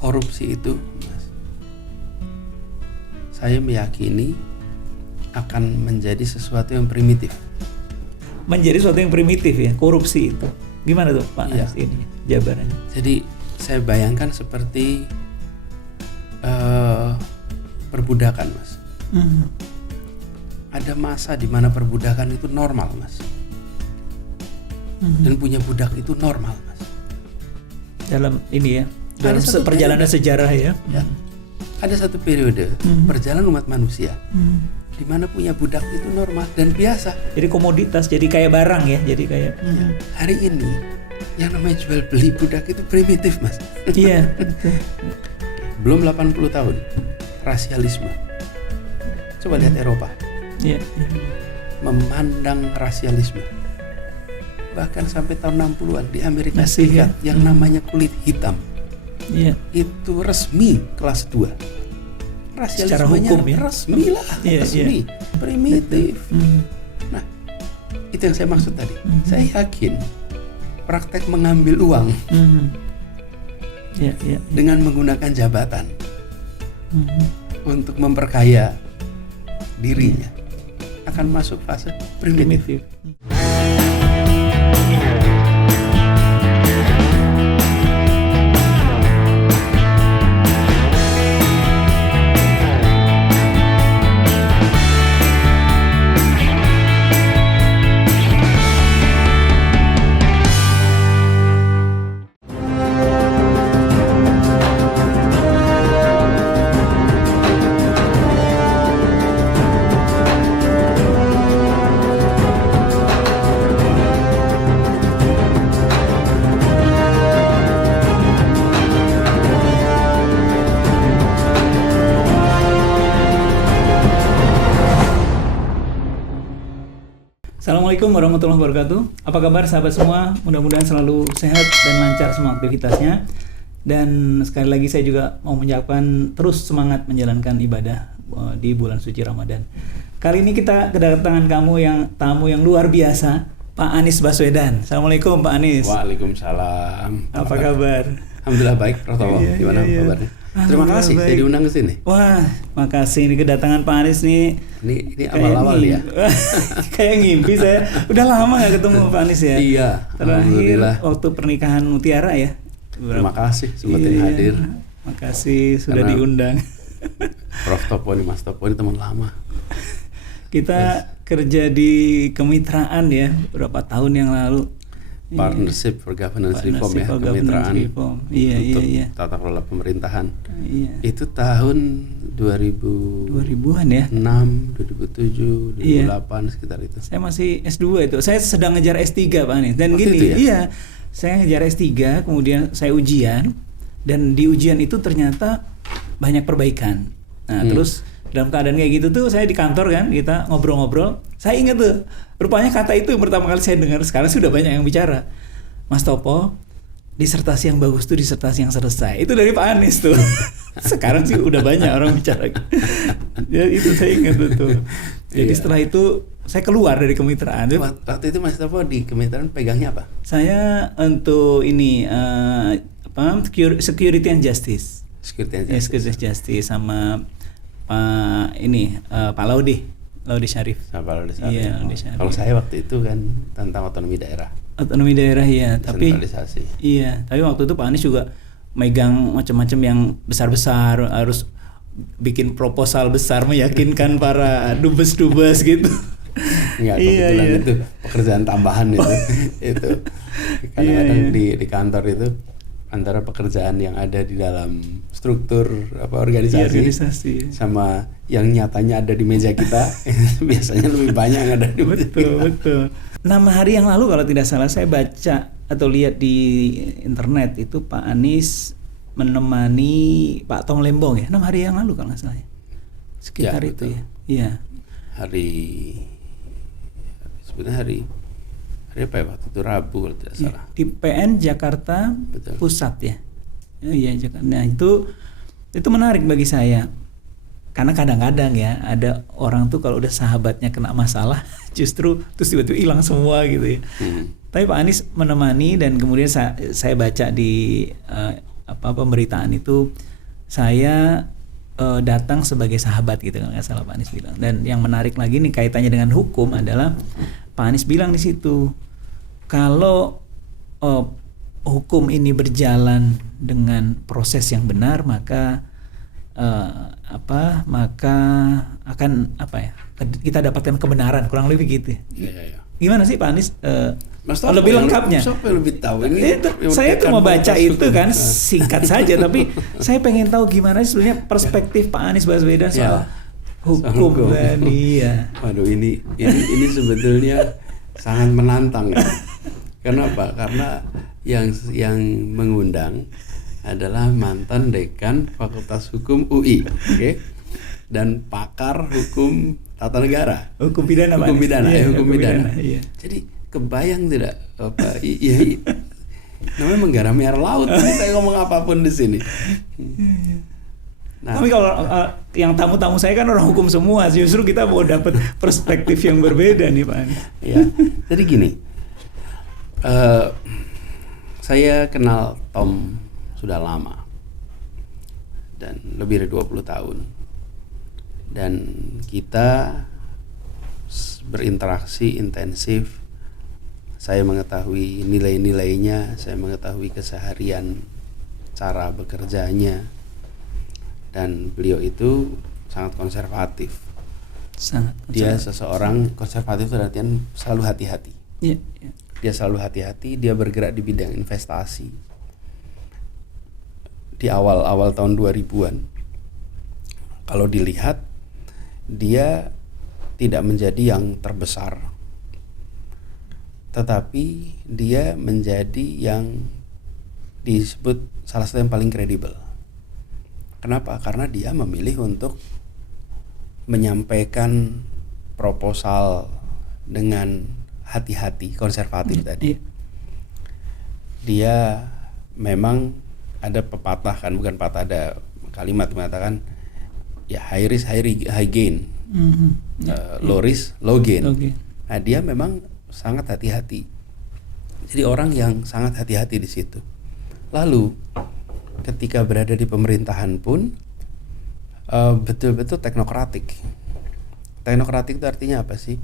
korupsi itu, Mas, saya meyakini akan menjadi sesuatu yang primitif. Menjadi sesuatu yang primitif ya, korupsi itu. Gimana tuh Pak Anis ini jabarannya? Jadi saya bayangkan seperti perbudakan, Mas. Ada masa di mana perbudakan itu normal, Mas. Dan punya budak itu normal, Mas. Dalam ini ya, dalam perjalanan sejarah ya. Ada satu periode perjalanan umat manusia di mana punya budak itu normal dan biasa. Jadi komoditas, jadi kayak barang ya, jadi kayak. Hari ini yang namanya jual beli budak itu primitif, Mas. Iya. Belum 80 tahun rasialisme. Coba lihat Eropa. Iya. Memandang rasialisme. Bahkan sampai tahun 60-an di Amerika Masih, Serikat yang namanya kulit hitam. Iya. Itu resmi kelas 2. Secara Rasialismenya hukum ya. resmi lah, resmi. Primitif. Nah, itu yang saya maksud tadi. Saya yakin praktek mengambil uang dengan menggunakan jabatan untuk memperkaya dirinya akan masuk fase primitif. Assalamualaikum warahmatullahi wabarakatuh. Apa kabar sahabat semua? Mudah-mudahan selalu sehat dan lancar semua aktivitasnya. Dan sekali lagi saya juga mau mengucapkan terus semangat menjalankan ibadah di bulan suci Ramadan. Kali ini kita kedatangan tamu yang luar biasa, Pak Anies Baswedan. Assalamualaikum Pak Anies. Waalaikumsalam. Apa kabar? Alhamdulillah baik, Protomo. Gimana kabarnya? Terima kasih saya diundang ke sini. Wah, makasih ini kedatangan Pak Anies nih. Ini awal-awal ya. Kayak ngimpi saya. Udah lama gak ketemu Pak Anies ya. Iya. Terakhir waktu pernikahan Mutiara ya. Terima kasih sempetin hadir. Makasih sudah diundang. Prof Topo ini, Mas Topo ini teman lama. Kita kerja di kemitraan ya beberapa tahun yang lalu. Partnership for Governance Reform ya, kemitraan untuk tata kelola pemerintahan. Iya. Itu tahun 2000-an ya. 6, 2007, 2008 sekitar itu. Saya masih S2 itu. Saya sedang ngejar S3 Pak Anies. Dan gini, iya. Saya ngejar S3, kemudian saya ujian dan di ujian itu ternyata banyak perbaikan. Nah, terus dalam keadaan kayak gitu tuh saya di kantor kan, kita ngobrol-ngobrol. Saya ingat tuh, rupanya kata itu yang pertama kali saya dengar. Sekarang sudah banyak yang bicara. Mas Topo, disertasi yang bagus tuh disertasi yang selesai. Itu dari Pak Anies tuh. Sekarang sih udah banyak orang bicara. Ya itu saya ingat tuh. Jadi setelah itu saya keluar dari kemitraan. Waktu itu Mas Topo di kemitraan pegangnya apa? Saya untuk ini Security and Justice. Security and Justice sama Pak Laude Syarif. Iya, Laude Syarif. Kalau saya waktu itu kan tentang otonomi daerah. Otonomi daerah ya, tapi sentralisasi. Iya, tapi waktu itu Pak Anies juga megang macam-macam yang besar-besar, harus bikin proposal besar meyakinkan para dubes-dubes gitu. Enggak, kebetulan itu pekerjaan tambahan itu. Itu kadang-kadang di kantor itu antara pekerjaan yang ada di dalam struktur organisasi sama yang nyatanya ada di meja kita biasanya lebih banyak yang ada di meja kita. Betul. 6 hari yang lalu kalau tidak salah saya baca atau lihat di internet itu Pak Anies menemani Pak Tong Lembong ya, 6 hari yang lalu kalau nggak salah ya. Sekitar ya, itu ya. Iya. Sebenarnya hari apa ya, waktu itu Rabu kalau tidak salah. Di PN Jakarta Pusat ya. Iya Jakarta. Nah itu menarik bagi saya. Karena kadang-kadang ya ada orang tuh kalau udah sahabatnya kena masalah justru terus tiba-tiba hilang semua gitu ya. Tapi Pak Anies menemani dan kemudian saya baca di pemberitaan itu saya datang sebagai sahabat gitu kan, nggak salah Pak Anies bilang. Dan yang menarik lagi nih kaitannya dengan hukum adalah Pak Anies bilang di situ kalau hukum ini berjalan dengan proses yang benar maka maka akan kita dapatkan kebenaran, kurang lebih gitu. Iya. Gimana sih Pak Anies? Lebih lengkapnya. Siapa yang lebih tahu ini? Saya cuma baca itu kan singkat saja, tapi saya pengen tahu gimana sebenarnya perspektif Pak Anies Baswedan soal hukum dan dia. Waduh, ini sebetulnya sangat menantang. Kenapa? Karena yang mengundang adalah mantan dekan Fakultas Hukum UI, okay? Dan pakar hukum tata negara, hukum pidana. Iya. Jadi kebayang tidak iya. Namanya menggarami air laut. Jadi saya ngomong apapun di sini. Nah, tapi kalau yang tamu-tamu saya kan orang hukum semua, justru kita mau dapat perspektif yang berbeda nih Pak. Ya, jadi gini, saya kenal Tom sudah lama dan lebih dari 20 tahun. Dan kita berinteraksi intensif. Saya mengetahui nilai-nilainya, saya mengetahui keseharian cara bekerjanya. Dan beliau itu sangat konservatif. Dia seseorang konservatif, artinya selalu hati-hati. Yeah. Dia selalu hati-hati, dia bergerak di bidang investasi. Di awal-awal tahun 2000-an. Kalau dilihat, dia tidak menjadi yang terbesar, tetapi dia menjadi yang disebut salah satu yang paling kredibel. Kenapa? Karena dia memilih untuk menyampaikan proposal dengan hati-hati, konservatif tadi. Dia memang ada pepatah kan, bukan patah, ada kalimat mengatakan ya high risk high gain, low risk low gain. Nah, dia memang sangat hati-hati. Jadi orang yang sangat hati-hati di situ. Lalu ketika berada di pemerintahan pun betul-betul teknokratik. Teknokratik itu artinya apa sih?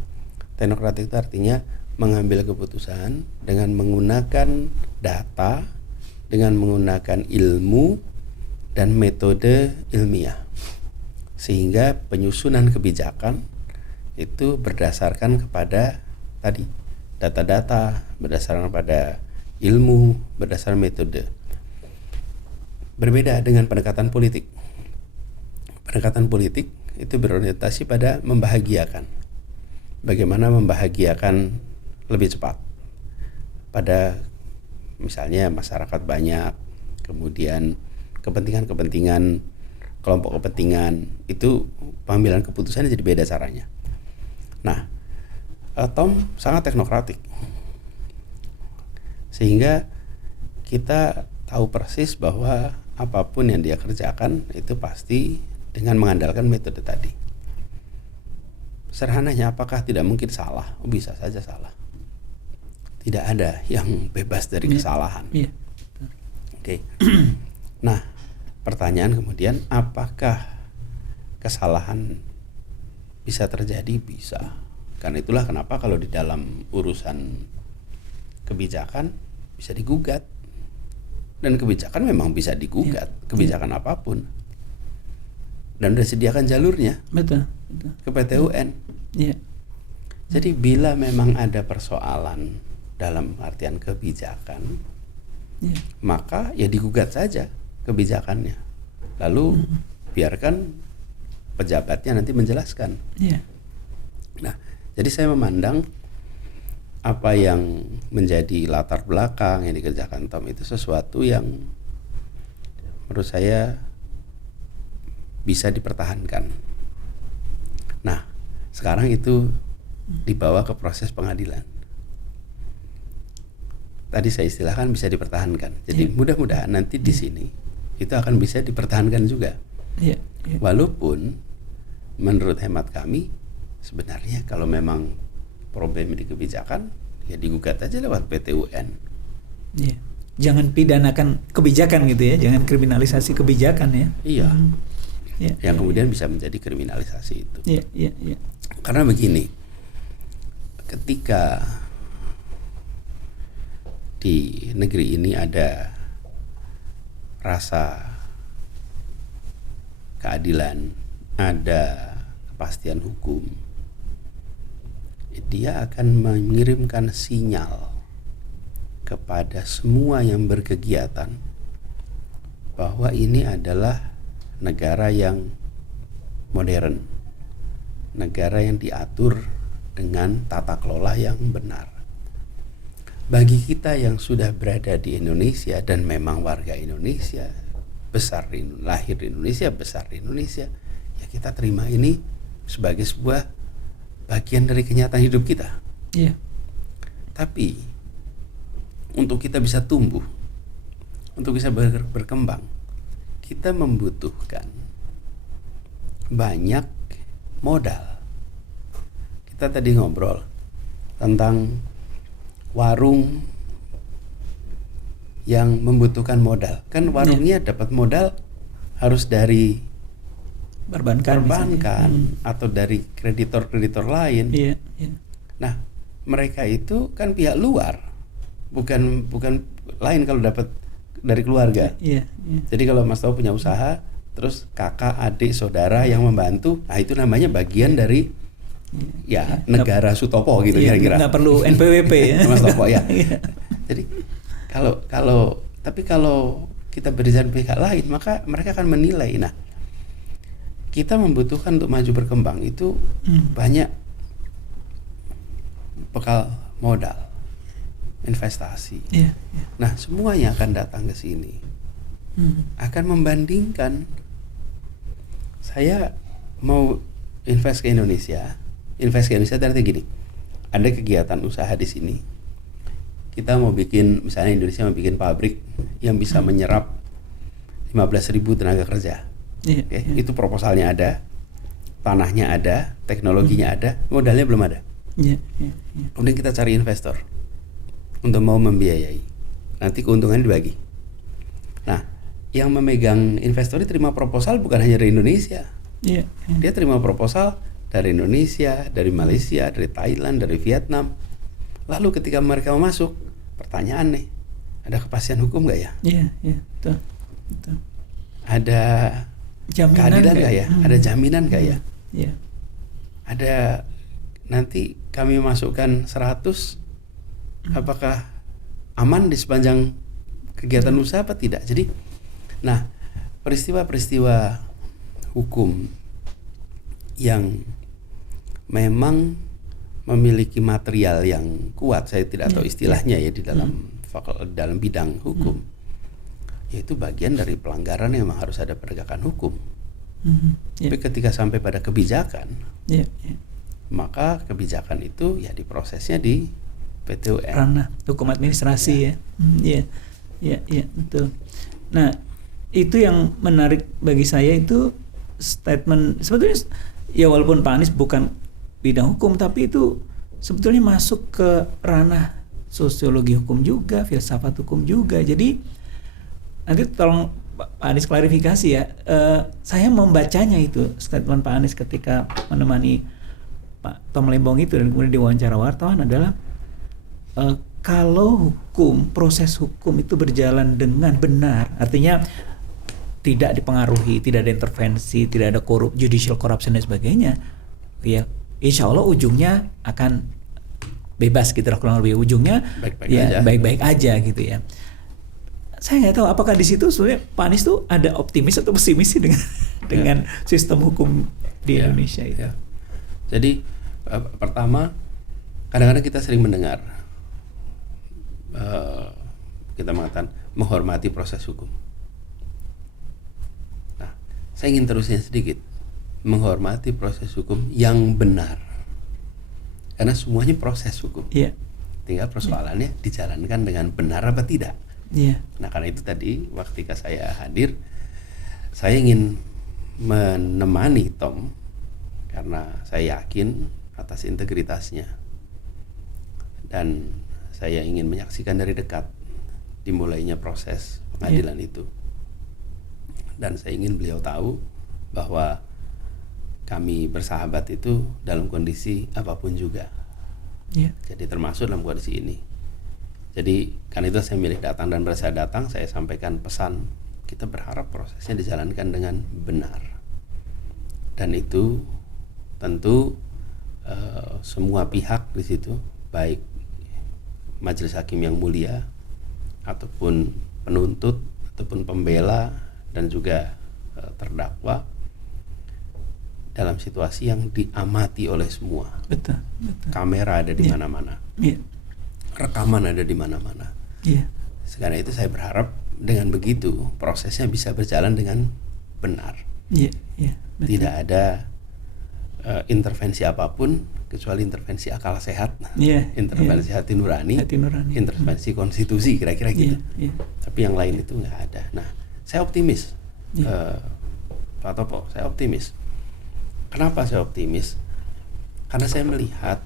Teknokratik itu artinya mengambil keputusan dengan menggunakan data, dengan menggunakan ilmu dan metode ilmiah. Sehingga penyusunan kebijakan itu berdasarkan kepada tadi data-data, berdasarkan pada ilmu, berdasarkan metode. Berbeda dengan pendekatan politik. Pendekatan politik itu berorientasi pada membahagiakan. Bagaimana membahagiakan lebih cepat pada misalnya masyarakat banyak, kemudian kepentingan-kepentingan, kelompok kepentingan, itu pengambilan keputusannya jadi beda caranya. Nah, Tom sangat teknokratik, sehingga kita tahu persis bahwa apapun yang dia kerjakan itu pasti dengan mengandalkan metode tadi. Sederhananya, apakah tidak mungkin salah? Bisa saja salah. Tidak ada yang bebas dari kesalahan. Oke. Nah, pertanyaan kemudian, apakah kesalahan bisa terjadi? Bisa. Karena itulah kenapa kalau di dalam urusan kebijakan bisa digugat. Dan kebijakan memang bisa digugat, kebijakan apapun. Dan sudah sediakan jalurnya. Betul. Ke PT UN. Jadi bila memang ada persoalan dalam artian kebijakan, maka ya digugat saja kebijakannya. Lalu biarkan pejabatnya nanti menjelaskan. Nah, jadi saya memandang apa yang menjadi latar belakang yang dikerjakan Tom itu sesuatu yang menurut saya bisa dipertahankan. Nah, sekarang itu dibawa ke proses pengadilan. Tadi saya istilahkan bisa dipertahankan. Jadi mudah-mudahan nanti di sini itu akan bisa dipertahankan juga. Walaupun menurut hemat kami sebenarnya kalau memang problem di kebijakan ya digugat aja lewat PT UN. jangan pidanakan kebijakan gitu ya, jangan kriminalisasi kebijakan ya. Iya. Yang kemudian bisa menjadi kriminalisasi itu. Iya. Karena begini, ketika di negeri ini ada rasa keadilan, ada kepastian hukum, dia akan mengirimkan sinyal kepada semua yang berkegiatan bahwa ini adalah negara yang modern, negara yang diatur dengan tata kelola yang benar. Bagi kita yang sudah berada di Indonesia dan memang warga Indonesia, lahir di Indonesia, besar di Indonesia, ya kita terima ini sebagai sebuah bagian dari kenyataan hidup kita. Iya. Tapi untuk kita bisa tumbuh, untuk bisa berkembang, kita membutuhkan banyak modal. Kita tadi ngobrol tentang warung yang membutuhkan modal. Kan warungnya dapat modal harus dari perbankan atau dari kreditor-kreditor lain. Iya. Nah, mereka itu kan pihak luar, bukan lain kalau dapat dari keluarga. Iya. Jadi kalau Mas Tau punya usaha, terus kakak, adik, saudara yang membantu, nah itu namanya bagian dari negara Sutopo gitu kira-kira. Nggak perlu NPWP ya. Mas Topo ya. Jadi kalau kita berikan pihak lain, maka mereka akan menilai. Nah, kita membutuhkan untuk maju berkembang itu banyak bekal modal, investasi. Nah, semuanya akan datang ke sini. Akan membandingkan, saya mau invest ke Indonesia berarti gini, ada kegiatan usaha di sini, kita mau bikin, misalnya Indonesia mau bikin pabrik yang bisa menyerap 15.000 tenaga kerja. Itu proposalnya ada, tanahnya ada, teknologinya ada, modalnya belum ada. Kemudian kita cari investor untuk mau membiayai, nanti keuntungan dibagi. Nah, yang memegang investor ini terima proposal bukan hanya dari Indonesia. Dia terima proposal dari Indonesia, dari Malaysia, dari Thailand, dari Vietnam. Lalu ketika mereka mau masuk, pertanyaan nih, ada kepastian hukum nggak ya? Betul. Ada keadilan nggak ya? Ada jaminan nggak ya? Ada, nanti kami masukkan 100, apakah aman di sepanjang kegiatan usaha apa tidak? Jadi, nah, peristiwa-peristiwa hukum yang memang memiliki material yang kuat, saya tidak tahu istilahnya ya di dalam bidang hukum, yaitu bagian dari pelanggaran yang memang harus ada penegakan hukum. Tapi ketika sampai pada kebijakan, maka kebijakan itu ya diprosesnya di PT UN, ranah hukum administrasi ya, betul. Nah, itu yang menarik bagi saya, itu statement sebetulnya ya, walaupun Pak Anies bukan bidang hukum, tapi itu sebetulnya masuk ke ranah sosiologi hukum juga, filsafat hukum juga. Jadi nanti tolong Pak Anies klarifikasi ya. Saya membacanya itu statement Pak Anies ketika menemani Pak Tom Lembong itu dan kemudian diwawancara wartawan adalah kalau proses hukum itu berjalan dengan benar, artinya tidak dipengaruhi, tidak ada intervensi, tidak ada judicial corruption dan sebagainya, ya insya Allah ujungnya akan bebas gitu lah, kurang lebih ujungnya baik-baik aja gitu ya. Saya nggak tahu apakah di situ sebenarnya Pak Anies tuh ada optimis atau pesimis sih dengan sistem hukum di Indonesia itu. Jadi pertama, kadang-kadang kita sering mendengar kita mengatakan menghormati proses hukum. Nah, saya ingin terusnya sedikit, menghormati proses hukum yang benar, karena semuanya proses hukum. Tinggal persoalannya dijalankan dengan benar apa tidak. Nah, karena itu tadi ketika saya hadir, saya ingin menemani Tom karena saya yakin atas integritasnya, dan saya ingin menyaksikan dari dekat dimulainya proses pengadilan itu. Dan saya ingin beliau tahu bahwa kami bersahabat itu dalam kondisi apapun juga. Jadi termasuk dalam kondisi ini. Jadi karena itu saya milih datang, dan pada saat datang saya sampaikan pesan, kita berharap prosesnya dijalankan dengan benar. Dan itu tentu semua pihak di situ, baik majelis hakim yang mulia ataupun penuntut ataupun pembela dan juga terdakwa, dalam situasi yang diamati oleh semua. Betul. Kamera ada di mana-mana. Rekaman ada di mana-mana. Karena itu saya berharap dengan begitu prosesnya bisa berjalan dengan benar. Tidak ada intervensi apapun kecuali intervensi akal sehat, intervensi hati nurani, intervensi konstitusi, kira-kira gitu. Tapi yang lain itu nggak ada. Nah, saya optimis, Pak Topo, saya optimis. Kenapa saya optimis? Karena saya melihat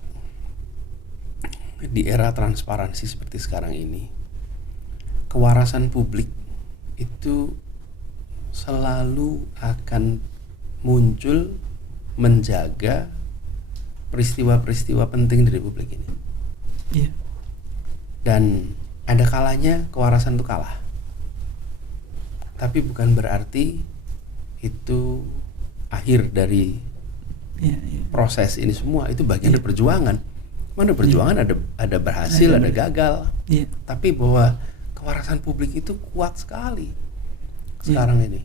di era transparansi seperti sekarang ini, kewarasan publik itu selalu akan muncul menjaga peristiwa-peristiwa penting di Republik ini. Dan ada kalanya kewarasan itu kalah. Tapi bukan berarti itu akhir dari proses ini semua. Itu bagian dari perjuangan. Mana perjuangan ada berhasil, ada gagal. Tapi bahwa kewarasan publik itu kuat sekali sekarang ini.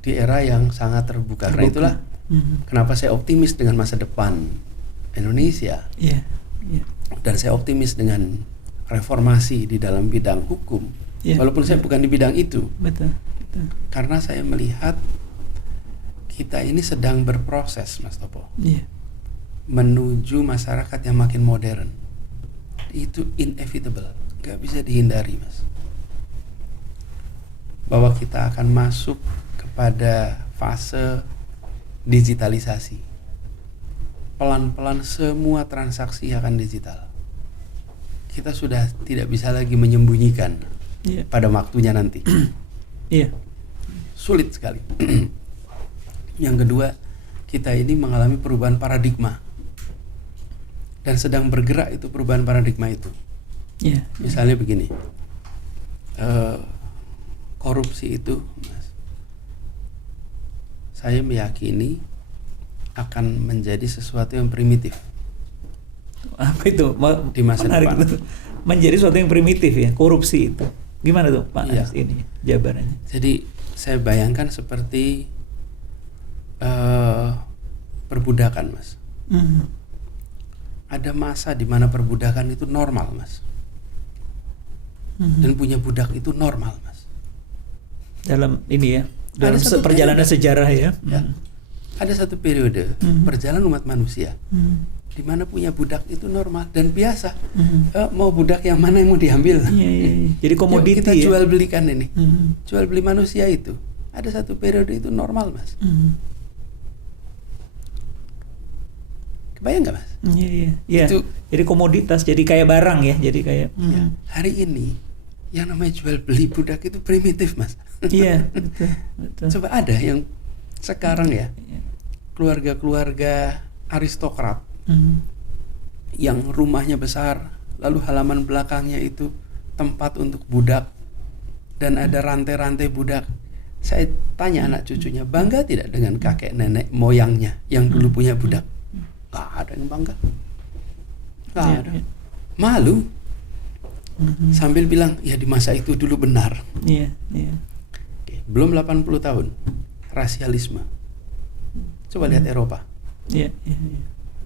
Di era yang sangat terbuka. Karena itulah kenapa saya optimis dengan masa depan Indonesia. Dan saya optimis dengan reformasi di dalam bidang hukum. Walaupun saya bukan di bidang itu. Betul. Karena saya melihat kita ini sedang berproses, Mas Topo, menuju masyarakat yang makin modern. Itu inevitable, gak bisa dihindari, Mas. Bahwa kita akan masuk kepada fase digitalisasi. Pelan-pelan semua transaksi akan digital. Kita sudah tidak bisa lagi menyembunyikan pada waktunya nanti. Sulit sekali. Yang kedua, kita ini mengalami perubahan paradigma dan sedang bergerak itu perubahan paradigma itu. Misalnya begini, korupsi itu, Mas, saya meyakini akan menjadi sesuatu yang primitif. Apa itu? Di masa depan. Itu. Menjadi sesuatu yang primitif ya, korupsi itu. Gimana tuh Pak ini jabarannya? Jadi saya bayangkan seperti perbudakan, Mas. Ada masa di mana perbudakan itu normal, Mas. Dan punya budak itu normal, Mas. Dalam ini ya, dalam perjalanan sejarah ya. Ada satu periode perjalanan umat manusia di mana punya budak itu normal dan biasa. Mau budak yang mana yang mau diambil? Jadi komoditi. Kita jual belikan ini, jual beli manusia itu. Ada satu periode itu normal, Mas. Kebayang nggak, Mas? Iya. Itu jadi komoditas, jadi kayak barang ya, jadi kayak. Hari ini yang namanya jual beli budak itu primitif, Mas. Betul. Coba ada yang sekarang ya, keluarga-keluarga aristokrat yang rumahnya besar, lalu halaman belakangnya itu tempat untuk budak dan ada rantai-rantai budak. Saya tanya anak cucunya, bangga tidak dengan kakek nenek moyangnya yang dulu punya budak? Gak ada yang bangga, gak ada. Malu. Sambil bilang, ya di masa itu dulu benar. Oke, belum 80 tahun rasialisme. Coba lihat Eropa.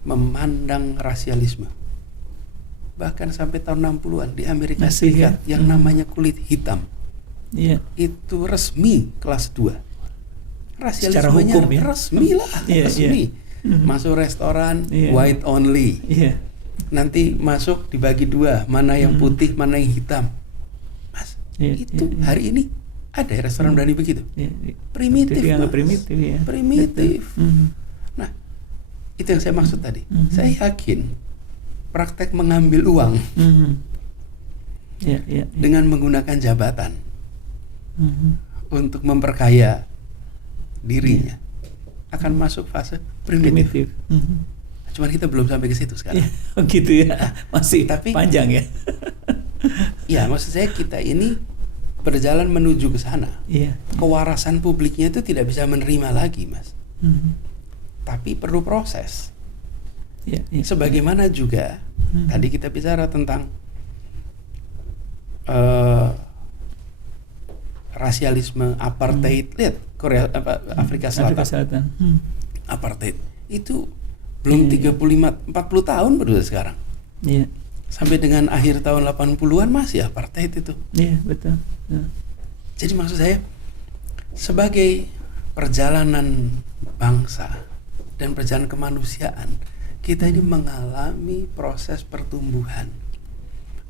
Memandang rasialisme. Bahkan sampai tahun 60-an di Amerika Serikat yang namanya kulit hitam. Itu resmi kelas 2. Rasialismenya hukum, resmi lah, resmi. Masuk restoran white only. Nanti masuk dibagi 2, mana yang putih, mana yang hitam. Mas, itu hari ini ada restoran berani begitu? Primitif, Mas. Primitif. Nah, itu yang saya maksud tadi. Saya yakin praktek mengambil uang dengan menggunakan jabatan untuk memperkaya dirinya, akan masuk fase primitif. Cuman kita belum sampai ke situ sekarang. Oh gitu ya, masih tapi panjang ya. Ya maksud saya kita ini berjalan menuju ke sana. Kewarasan publiknya itu tidak bisa menerima lagi, Mas. Tapi perlu proses. Sebagaimana juga tadi kita bicara tentang rasialisme, apartheid, lihat Afrika Selatan. Apartheid itu belum 35-40 tahun baru sekarang. Sampai dengan akhir tahun 80-an masih apartheid itu. Betul. Jadi maksud saya sebagai perjalanan bangsa dan perjalanan kemanusiaan, kita ini mengalami proses pertumbuhan.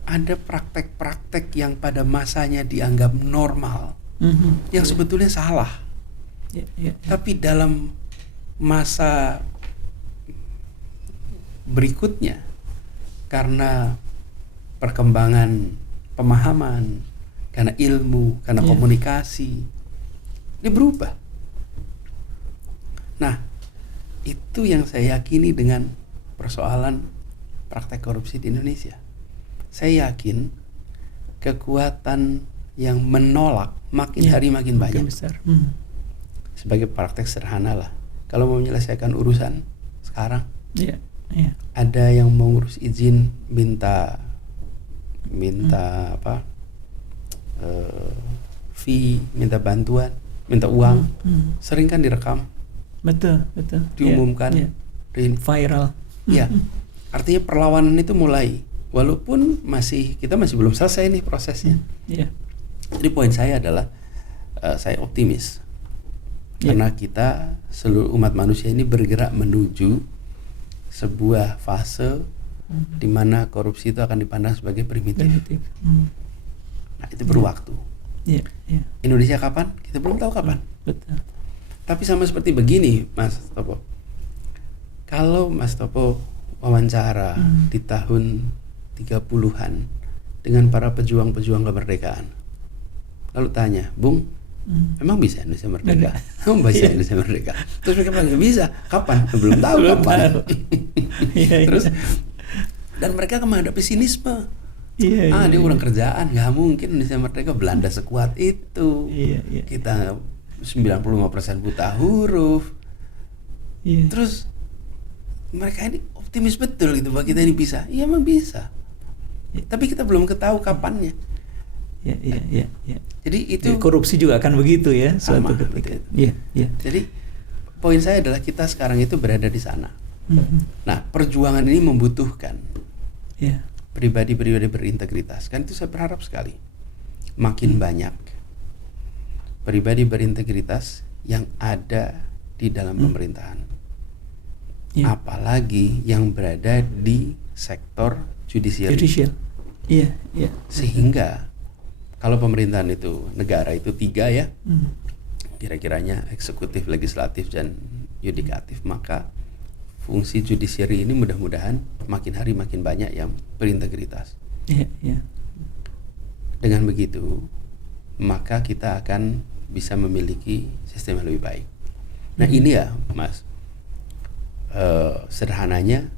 Ada praktek-praktek yang pada masanya dianggap normal, yang sebetulnya salah. Tapi dalam masa berikutnya, karena perkembangan pemahaman, karena ilmu, karena komunikasi, ini berubah. Nah, itu yang saya yakini dengan persoalan praktek korupsi di Indonesia. Saya yakin kekuatan yang menolak makin hari makin banyak. Besar. Sebagai praktek sederhana lah, kalau mau menyelesaikan urusan sekarang, ada yang mau ngurus izin, minta fee, minta bantuan, minta uang, sering kan direkam, betul, diumumkan, viral. Ya, artinya perlawanan itu mulai, walaupun kita masih belum selesai nih prosesnya. Jadi poin saya adalah saya optimis karena kita seluruh umat manusia ini bergerak menuju sebuah fase di mana korupsi itu akan dipandang sebagai primitif. Nah, itu perlu waktu. Indonesia kapan? Kita belum tahu kapan. Betul. Tapi sama seperti begini, Mas Topo. Kalau Mas Topo wawancara di tahun 30-an dengan para pejuang-pejuang kemerdekaan, lalu tanya, Bung, emang bisa Indonesia merdeka? Emang bisa Indonesia merdeka? Terus mereka bilang, bisa. Kapan? Belum tahu kapan. Terus dan mereka menghadapi sinisme. Dia kurang kerjaan, nggak mungkin Indonesia merdeka. Belanda sekuat itu. Kita 95% buta huruf. Terus mereka ini optimis betul gitu bahwa kita ini bisa. Iya emang bisa. Tapi kita belum ketahui kapannya. Jadi itu korupsi juga akan begitu ya, suatu ketika. Jadi poin saya adalah kita sekarang itu berada di sana. Nah, perjuangan ini membutuhkan pribadi-pribadi berintegritas. Kan itu saya berharap sekali makin banyak pribadi berintegritas yang ada di dalam pemerintahan. Apalagi yang berada di sektor judicial. Sehingga kalau pemerintahan itu, negara itu 3 ya, kira-kiranya eksekutif, legislatif, dan yudikatif, maka fungsi judiciary ini mudah-mudahan makin hari makin banyak yang berintegritas. Dengan begitu, maka kita akan bisa memiliki sistem yang lebih baik. Nah ini ya Mas, sederhananya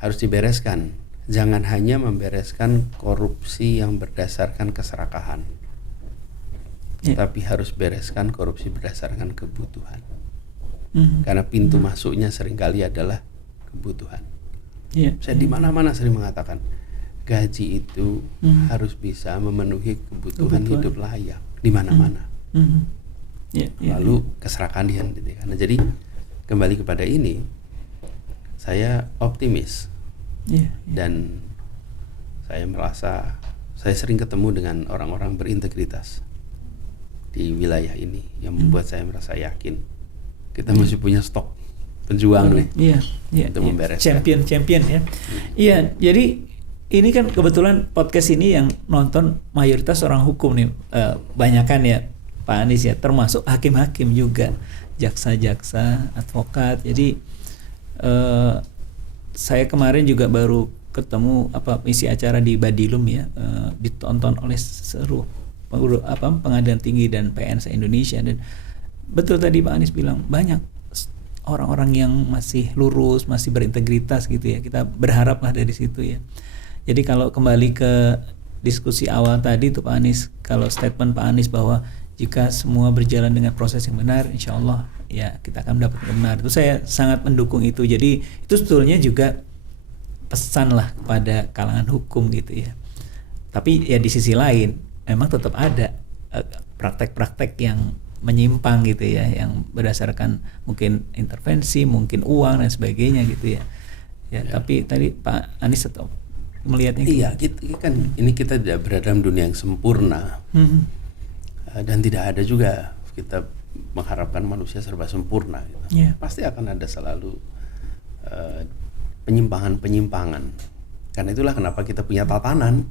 harus dibereskan. Jangan hanya membereskan korupsi yang berdasarkan keserakahan, tapi harus bereskan korupsi berdasarkan kebutuhan. Karena pintu masuknya seringkali adalah kebutuhan. Saya di mana-mana sering mengatakan gaji itu harus bisa memenuhi kebutuhan hidup layak di mana-mana. Lalu keserakahan dihentikan. Nah, jadi kembali kepada ini, saya optimis. Dan saya merasa saya sering ketemu dengan orang-orang berintegritas di wilayah ini yang membuat saya merasa yakin kita masih punya stok pejuang nih untuk membereskan. Champion ya. Iya, jadi ini kan kebetulan podcast ini yang nonton mayoritas orang hukum nih, banyakan ya Pak Anies ya, termasuk hakim-hakim juga, jaksa-jaksa, advokat. Jadi saya kemarin juga baru ketemu isi acara di Badilum ya, ditonton oleh seluruh pengadilan tinggi dan PN se-Indonesia, dan betul tadi Pak Anies bilang banyak orang-orang yang masih lurus, masih berintegritas gitu ya. Kita berharaplah dari situ ya. Jadi kalau kembali ke diskusi awal tadi tuh Pak Anies, kalau statement Pak Anies bahwa jika semua berjalan dengan proses yang benar, insya Allah ya kita akan mendapat yang benar. Itu saya sangat mendukung itu. Jadi itu sebetulnya juga pesan lah kepada kalangan hukum gitu ya. Tapi ya di sisi lain memang tetap ada praktek-praktek yang menyimpang gitu ya, yang berdasarkan mungkin intervensi, mungkin uang dan sebagainya gitu ya. Ya. Tapi tadi Pak Anies tetap melihatnya. Iya, ini kita tidak berada dalam dunia yang sempurna. Dan tidak ada juga kita mengharapkan manusia serba sempurna gitu. Pasti akan ada selalu penyimpangan-penyimpangan. Karena itulah kenapa kita punya tatanan,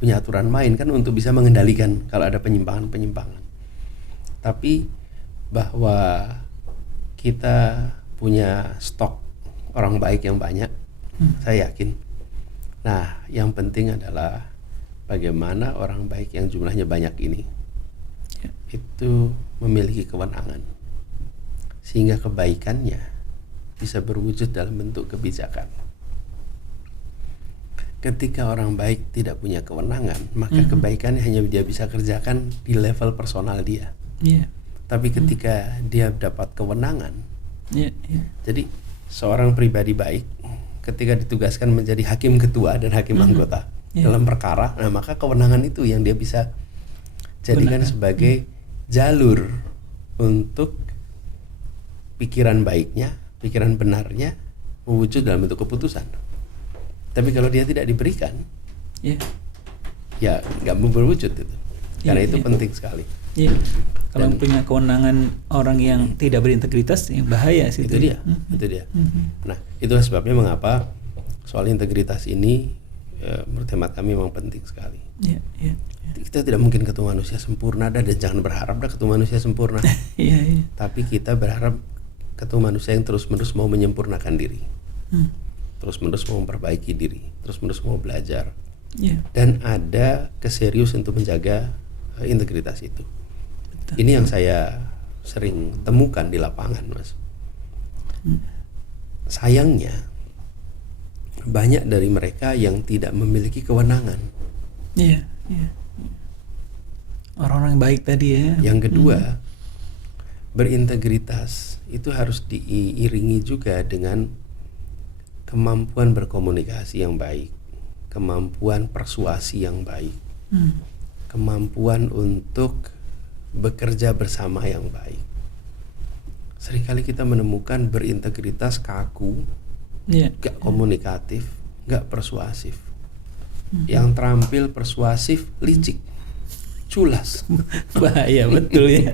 punya aturan main kan, untuk bisa mengendalikan kalau ada penyimpangan-penyimpangan. Tapi bahwa kita punya stok orang baik yang banyak, saya yakin. Nah, yang penting adalah bagaimana orang baik yang jumlahnya banyak ini itu memiliki kewenangan, sehingga kebaikannya bisa berwujud dalam bentuk kebijakan. Ketika orang baik tidak punya kewenangan, maka kebaikannya hanya dia bisa kerjakan di level personal dia. Tapi ketika dia dapat kewenangan, jadi seorang pribadi baik ketika ditugaskan menjadi hakim ketua dan hakim anggota dalam perkara, nah maka kewenangan itu yang dia bisa jadikan sebagai jalur untuk pikiran baiknya, pikiran benarnya mewujud dalam bentuk keputusan. Tapi kalau dia tidak diberikan, ya nggak berwujud itu. Karena itu penting sekali. Kalau punya kewenangan orang yang tidak berintegritas, yang bahaya sih. Itu dia. Nah, itulah sebabnya mengapa soal integritas ini menurut hemat kami memang penting sekali. Kita tidak mungkin ketemu manusia sempurna, dan jangan berharap ketemu manusia sempurna. Tapi kita berharap ketemu manusia yang terus-menerus mau menyempurnakan diri, terus-menerus mau memperbaiki diri, terus-menerus mau belajar, dan ada keserius untuk menjaga integritas itu. Ini yang saya sering temukan di lapangan, Mas. Sayangnya banyak dari mereka yang tidak memiliki kewenangan. Orang-orang baik tadi ya. Yang kedua, berintegritas itu harus diiringi juga dengan kemampuan berkomunikasi yang baik, kemampuan persuasi yang baik, kemampuan untuk bekerja bersama yang baik. Seringkali kita menemukan berintegritas kaku, gak komunikatif, gak persuasif. Yang terampil persuasif licik, culas. Bahaya betul ya.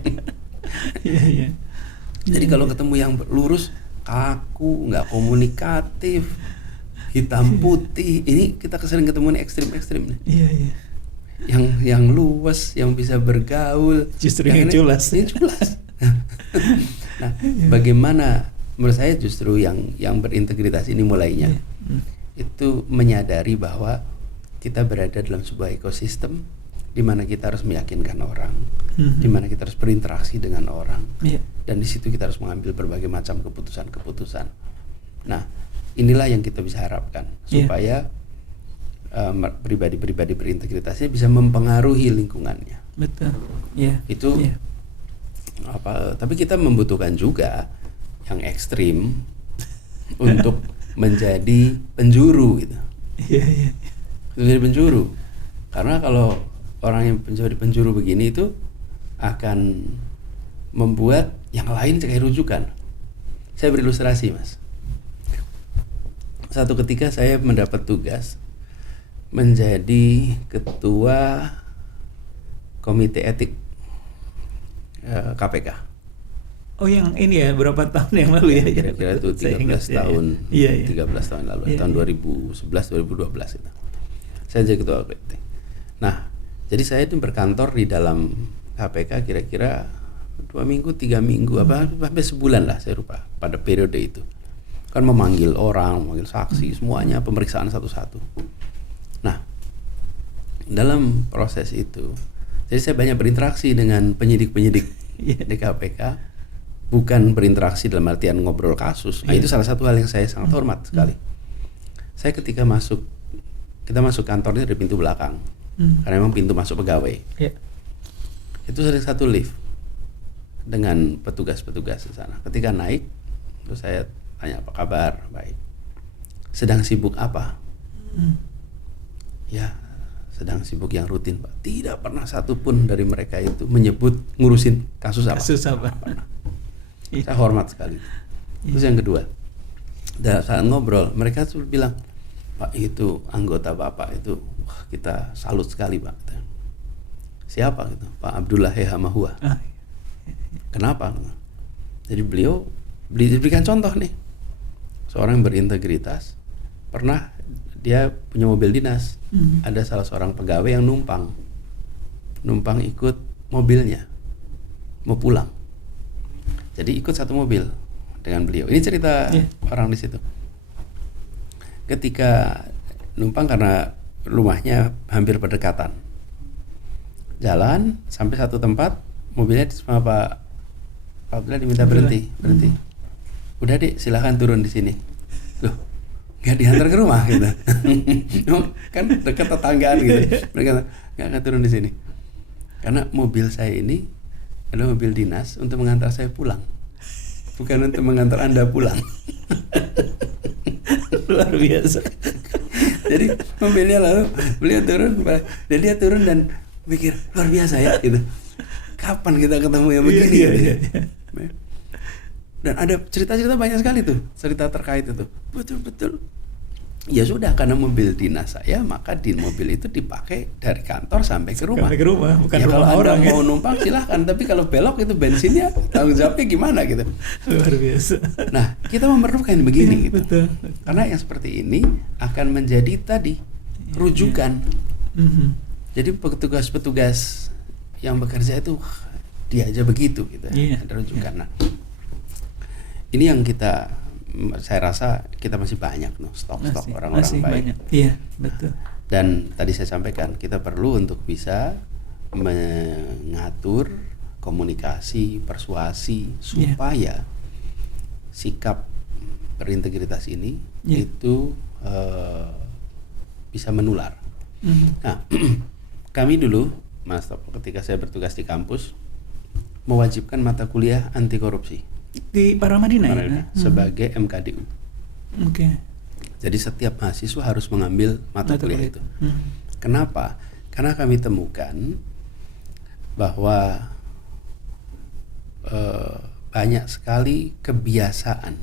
Jadi kalau ketemu yang lurus, kaku, gak komunikatif, hitam putih, ini kita sering ketemu nih ekstrim-ekstrim nih. Yang luas, yang bisa bergaul, justru yang culas. Nah, bagaimana menurut saya justru yang berintegritas ini mulainya itu menyadari bahwa kita berada dalam sebuah ekosistem di mana kita harus meyakinkan orang, di mana kita harus berinteraksi dengan orang, dan di situ kita harus mengambil berbagai macam keputusan-keputusan. Nah, inilah yang kita bisa harapkan supaya pribadi-pribadi berintegritasnya bisa mempengaruhi lingkungannya. Betul. Itu tapi kita membutuhkan juga yang ekstrim untuk menjadi penjuru gitu. Menjadi penjuru. Karena kalau orang yang menjadi penjuru begini itu akan membuat yang lain kayak rujukan. Saya berilustrasi, Mas. Satu ketika saya mendapat tugas menjadi ketua komite etik KPK. Oh, yang ini ya, berapa tahun yang lalu ya? Kira-kira itu 13 tahun. 13 tahun lalu, tahun 2011 2012 itu. Saya jadi ketua KPK. Nah, jadi saya itu berkantor di dalam KPK kira-kira 2 minggu, 3 minggu, sampai sebulan lah saya lupa pada periode itu. kan memanggil orang, memanggil saksi, semuanya pemeriksaan satu-satu. Nah, dalam proses itu, jadi saya banyak berinteraksi dengan penyidik-penyidik di KPK, bukan berinteraksi dalam artian ngobrol kasus. Nah, itu salah satu hal yang saya sangat hormat sekali. Saya ketika kita masuk kantornya dari pintu belakang, karena memang pintu masuk pegawai. Itu sering satu lift dengan petugas-petugas di sana. Ketika naik, terus saya tanya, apa kabar? Baik. Sedang sibuk apa? Ya, sedang sibuk yang rutin, Pak. Tidak pernah satupun dari mereka itu menyebut ngurusin kasus apa. Saya hormat sekali. Terus yang kedua, saat ngobrol, mereka tuh bilang, Pak, itu anggota Bapak itu, wah, kita salut sekali, Pak. Siapa gitu? Pak Abdullah Hamahua. Kenapa? Jadi beliau diberikan contoh nih, seorang yang berintegritas. Pernah dia punya mobil dinas, ada salah seorang pegawai yang numpang ikut mobilnya, mau pulang. Jadi ikut satu mobil dengan beliau. Ini cerita orang di situ. Ketika numpang karena rumahnya hampir berdekatan, jalan sampai satu tempat, mobilnya sama Pak Abdullah diminta berhenti. Udah Dik, silahkan turun di sini. Loh, nggak diantar ke rumah gitu. Kan dekat tetanggaan gitu. Mereka nggak akan turun di sini. Karena mobil saya ini adalah mobil dinas untuk mengantar saya pulang, bukan untuk mengantar Anda pulang. Luar biasa. Jadi mobilnya lalu beliau turun, dan dia turun dan mikir luar biasa ya gitu. Kapan kita ketemu yang begini? Dan ada cerita-cerita banyak sekali tuh, cerita terkait itu. Betul-betul. Ya sudah, karena mobil dinas saya, maka di mobil itu dipakai dari kantor sampai ke rumah. Sampai ke rumah, bukan ya, rumah kalau orang. Anda mau numpang silahkan, tapi kalau belok itu bensinnya tanggung jawabnya gimana gitu. Luar biasa. Nah, kita memerlukan begini gitu. Betul. Karena yang seperti ini akan menjadi tadi rujukan. Jadi petugas-petugas yang bekerja itu dia aja begitu gitu. Ada rujukan. Nah, ini yang saya rasa kita masih banyak stok orang-orang baik. Banyak. Iya, betul. Dan tadi saya sampaikan kita perlu untuk bisa mengatur komunikasi, persuasi supaya sikap berintegritas ini itu bisa menular. Nah, kami dulu, Mas Topo, ketika saya bertugas di kampus, mewajibkan mata kuliah anti korupsi di Paramadina ya? Sebagai MKDU. Oke. Jadi setiap mahasiswa harus mengambil mata kuliah itu. Kenapa? Karena kami temukan bahwa banyak sekali kebiasaan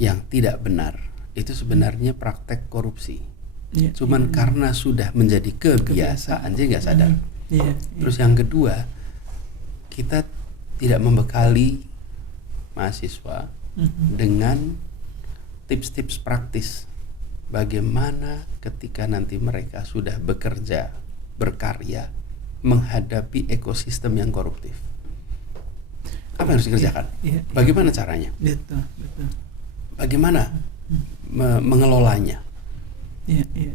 yang tidak benar itu sebenarnya praktek korupsi. Cuman karena sudah menjadi kebiasaan jadi nggak sadar. Terus yang kedua, kita tidak membekali mahasiswa dengan tips-tips praktis bagaimana ketika nanti mereka sudah bekerja, berkarya, menghadapi ekosistem yang koruptif. Apa yang harus dikerjakan? Bagaimana caranya? Betul. Bagaimana mengelolanya?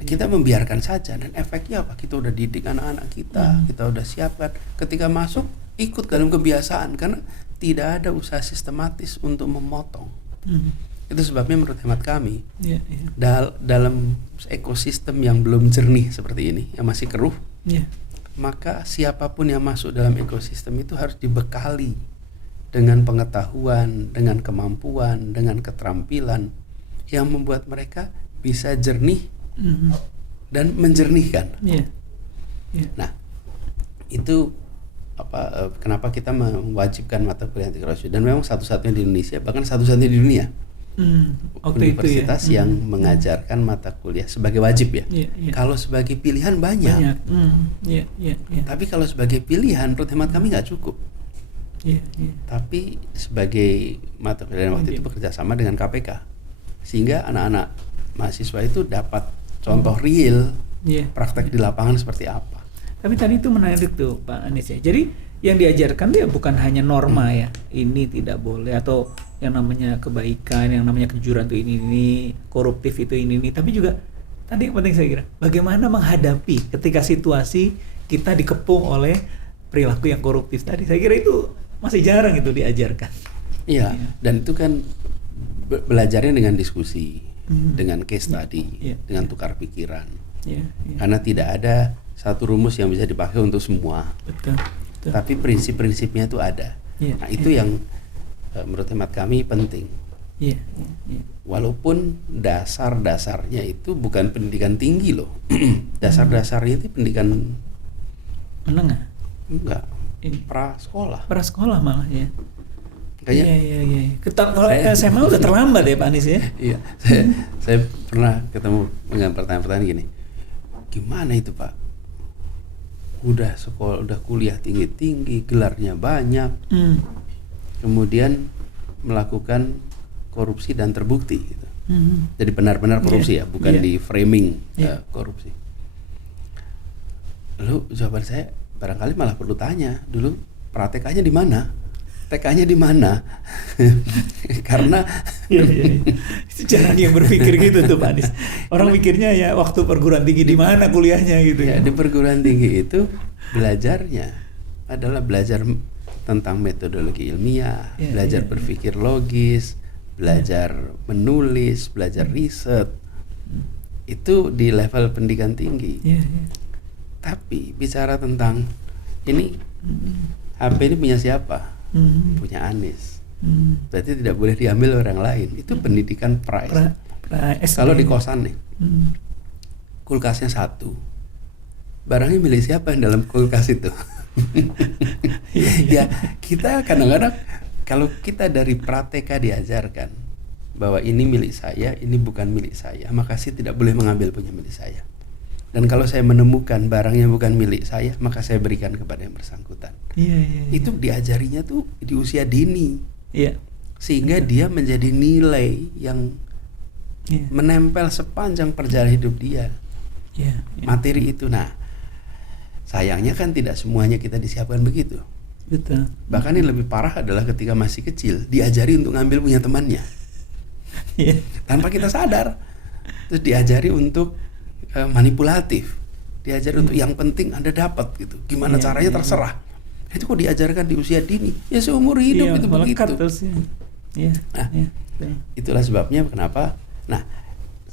Kita membiarkan saja, dan efeknya apa? Kita udah didik anak-anak kita, kita udah siapkan. Ketika masuk, ikut dalam kebiasaan, karena tidak ada usaha sistematis untuk memotong. Itu sebabnya menurut hemat kami, dalam ekosistem yang belum jernih seperti ini, yang masih keruh, maka siapapun yang masuk dalam ekosistem itu harus dibekali dengan pengetahuan, dengan kemampuan, dengan keterampilan yang membuat mereka bisa jernih dan menjernihkan. Nah, itu kenapa kita mewajibkan mata kuliah anti korupsi, dan memang satu-satunya di Indonesia, bahkan satu-satunya di dunia universitas yang mengajarkan mata kuliah sebagai wajib ya. Kalau sebagai pilihan banyak. Tapi kalau sebagai pilihan menurut hemat kami nggak cukup. Tapi sebagai mata kuliah waktu itu bekerja sama dengan KPK, sehingga anak-anak mahasiswa itu dapat contoh real praktek di lapangan seperti apa. Tapi tadi itu menarik tuh Pak Anies ya. Jadi yang diajarkan dia bukan hanya norma ya, ini tidak boleh atau yang namanya kebaikan, yang namanya kejujuran itu ini, koruptif itu ini, tapi juga tadi yang penting saya kira bagaimana menghadapi ketika situasi kita dikepung oleh perilaku yang koruptif tadi. Saya kira itu masih jarang itu diajarkan. Iya, dan itu kan belajarnya dengan diskusi, dengan case study, dengan tukar pikiran. Karena tidak ada satu rumus yang bisa dipakai untuk semua. Betul. Tapi prinsip-prinsipnya itu ada. Nah, itu yang menurut hemat kami penting. Walaupun dasar-dasarnya itu bukan pendidikan tinggi loh. Dasar-dasarnya itu pendidikan menengah. Enggak. Prasekolah malah ya. Iya. Kalau SMA udah terlambat ya Pak Anies ya. Iya. Saya pernah ketemu dengan pertanyaan-pertanyaan gini. Gimana itu Pak? Udah sekolah, udah kuliah tinggi-tinggi, gelarnya banyak. Kemudian melakukan korupsi dan terbukti gitu. Jadi benar-benar korupsi ya, bukan di framing korupsi. Lalu jawaban saya barangkali malah perlu tanya dulu, praktekanya di mana? TK-nya di mana? Karena itu cara yang berpikir gitu tuh Pak Anies. Orang mikirnya ya waktu perguruan tinggi di mana kuliahnya gitu. Ya, di perguruan tinggi itu belajarnya adalah belajar tentang metodologi ilmiah, belajar berpikir logis, belajar menulis, belajar riset. Itu di level pendidikan tinggi. Tapi bicara tentang ini HP ini punya siapa? Punya Anies. Berarti tidak boleh diambil orang lain. Itu pendidikan Kalau di kosan nih, kulkasnya 1, barangnya milik siapa yang dalam kulkas itu? Ya kita kadang-kadang kalau kita dari prakteka diajarkan bahwa ini milik saya, ini bukan milik saya, maka saya tidak boleh mengambil punya milik saya. Dan kalau saya menemukan barangnya bukan milik saya, maka saya berikan kepada yang bersangkutan. Itu diajarinya tuh di usia dini. Sehingga dia menjadi nilai yang menempel sepanjang perjalanan hidup dia. Materi itu. Nah, sayangnya kan tidak semuanya kita disiapkan begitu. Betul. Bahkan yang lebih parah adalah ketika masih kecil diajari untuk ngambil punya temannya. Tanpa kita sadar. Terus diajari untuk manipulatif, diajari untuk yang penting Anda dapat gitu. Gimana caranya terserah. Itu kok diajarkan di usia dini? Ya seumur hidup itu begitu. Terus, itulah sebabnya kenapa. Nah,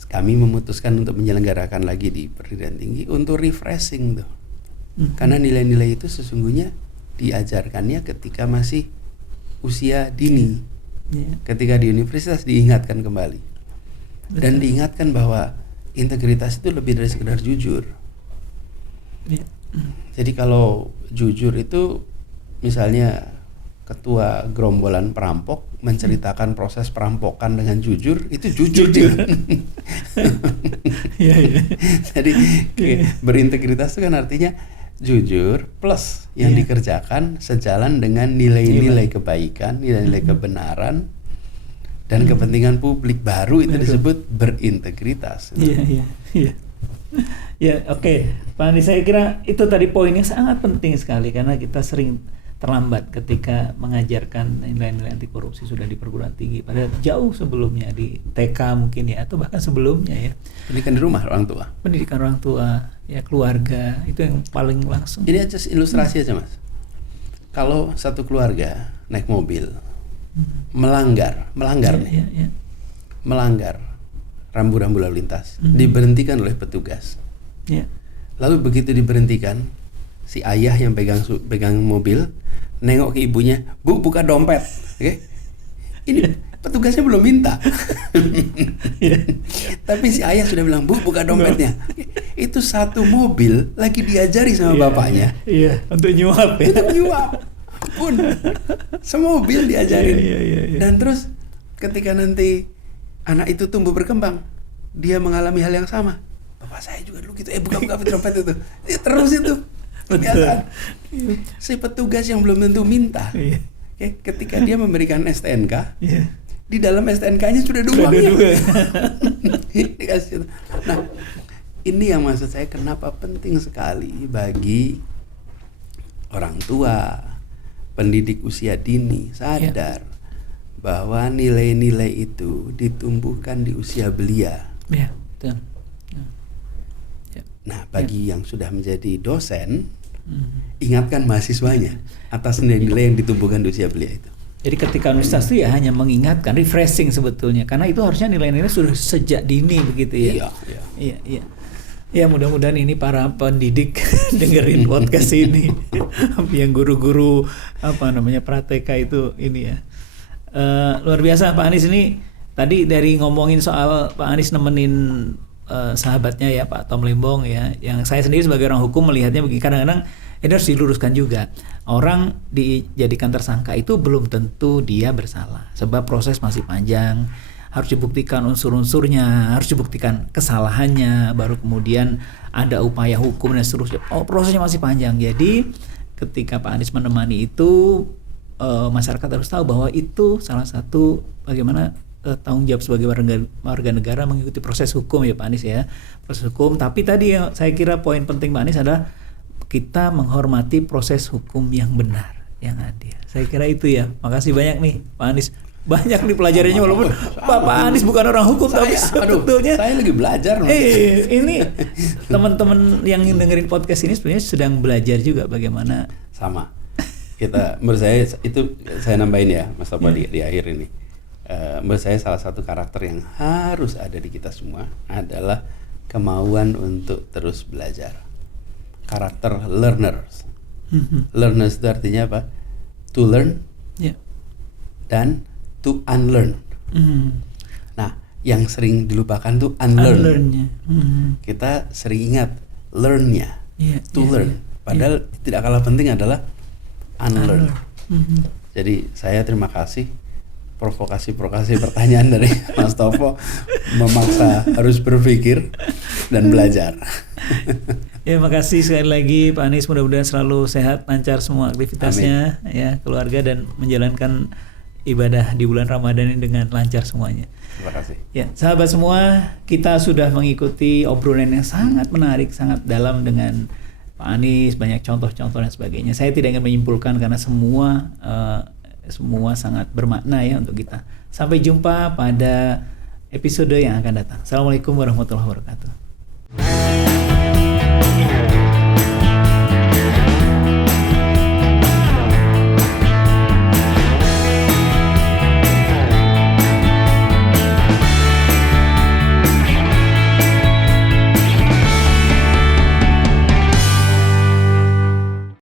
kami memutuskan untuk menyelenggarakan lagi di pendidikan tinggi untuk refreshing tuh. Karena nilai-nilai itu sesungguhnya diajarkannya ketika masih usia dini. Ketika di universitas diingatkan kembali. Dan diingatkan bahwa integritas itu lebih dari sekedar jujur. Jadi kalau jujur itu misalnya ketua gerombolan perampok menceritakan proses perampokan dengan jujur, itu jujur dia. Jadi berintegritas itu kan artinya jujur plus yang dikerjakan sejalan dengan nilai-nilai kebaikan, nilai-nilai kebenaran dan kepentingan publik, baru itu disebut berintegritas. Oke. Pak Anies, saya kira itu tadi poinnya sangat penting sekali karena kita sering terlambat ketika mengajarkan nilai-nilai anti korupsi sudah di perguruan tinggi, padahal jauh sebelumnya di TK mungkin ya, atau bahkan sebelumnya ya. Pendidikan di rumah orang tua. Pendidikan orang tua, ya keluarga, itu yang paling langsung. Ini aja ilustrasi aja Mas. Kalau satu keluarga naik mobil melanggar rambu-rambu lalu lintas, diberhentikan oleh petugas. Lalu begitu diberhentikan, si ayah yang pegang mobil nengok ke ibunya, "Bu, buka dompet." Oke. Ini petugasnya belum minta. Tapi si ayah sudah bilang, "Bu, buka dompetnya." Itu satu mobil lagi diajari sama bapaknya. Untuk nyuap ya. Untuk nyuap. Pun semobil diajarin. Dan terus ketika nanti anak itu tumbuh berkembang, dia mengalami hal yang sama. Bapak saya juga dulu gitu, buka dompet itu. Terus itu. Betul. Si petugas yang belum tentu minta. Ketika dia memberikan STNK, di dalam STNK-nya sudah ada uangnya. Nah, ini yang maksud saya kenapa penting sekali bagi orang tua, pendidik usia dini sadar bahwa nilai-nilai itu ditumbuhkan di usia belia. Ya, betul. Ya. Nah, bagi yang sudah menjadi dosen, ingatkan mahasiswanya atas nilai-nilai yang ditumbuhkan di usia belia itu. Jadi ketika universitas itu ya hanya mengingatkan, refreshing sebetulnya, karena itu harusnya nilai-nilai sudah sejak dini begitu ya. Iya. Ya mudah-mudahan ini para pendidik dengerin podcast ini, yang guru-guru Prateka itu ini ya. Luar biasa Pak Anies ini. Tadi dari ngomongin soal Pak Anies nemenin sahabatnya ya Pak Tom Lembong ya, yang saya sendiri sebagai orang hukum melihatnya begini, kadang-kadang ini harus diluruskan juga. Orang dijadikan tersangka itu belum tentu dia bersalah, sebab proses masih panjang, harus dibuktikan unsur-unsurnya, harus dibuktikan kesalahannya, baru kemudian ada upaya hukum dan seterusnya. Prosesnya masih panjang. Jadi ketika Pak Anies menemani itu, masyarakat harus tahu bahwa itu salah satu bagaimana tanggung jawab sebagai warga negara mengikuti proses hukum ya Pak Anies ya, proses hukum. Tapi tadi yang saya kira poin penting Pak Anies adalah kita menghormati proses hukum yang benar, yang adil. Saya kira itu ya. Makasih banyak nih Pak Anies. Banyak nih pelajarinya, walaupun Pak Anies bukan orang hukum, tapi sebetulnya saya lagi belajar. Ini teman-teman yang dengerin podcast ini sebenarnya sedang belajar juga bagaimana. Sama. Kita, menurut saya itu, saya nambahin ya Mas Topo di akhir ini. Menurut saya salah satu karakter yang harus ada di kita semua adalah kemauan untuk terus belajar. Karakter learners. Learners itu artinya apa? To learn dan to unlearn. Nah, yang sering dilupakan tuh unlearn. Kita sering ingat learn-nya, to learn. Padahal tidak kalah penting adalah unlearn. Jadi saya terima kasih provokasi pertanyaan dari Mas Topo memaksa harus berpikir dan belajar. Ya, makasih sekali lagi Pak Anies, mudah-mudahan selalu sehat, lancar semua aktivitasnya. Amin. Ya, keluarga, dan menjalankan ibadah di bulan Ramadan ini dengan lancar semuanya. Terima kasih. Ya, sahabat semua, kita sudah mengikuti obrolan yang sangat menarik, sangat dalam dengan Pak Anies, banyak contoh-contoh dan sebagainya. Saya tidak ingin menyimpulkan karena semua sangat bermakna ya untuk kita. Sampai jumpa pada episode yang akan datang. Assalamualaikum warahmatullahi wabarakatuh.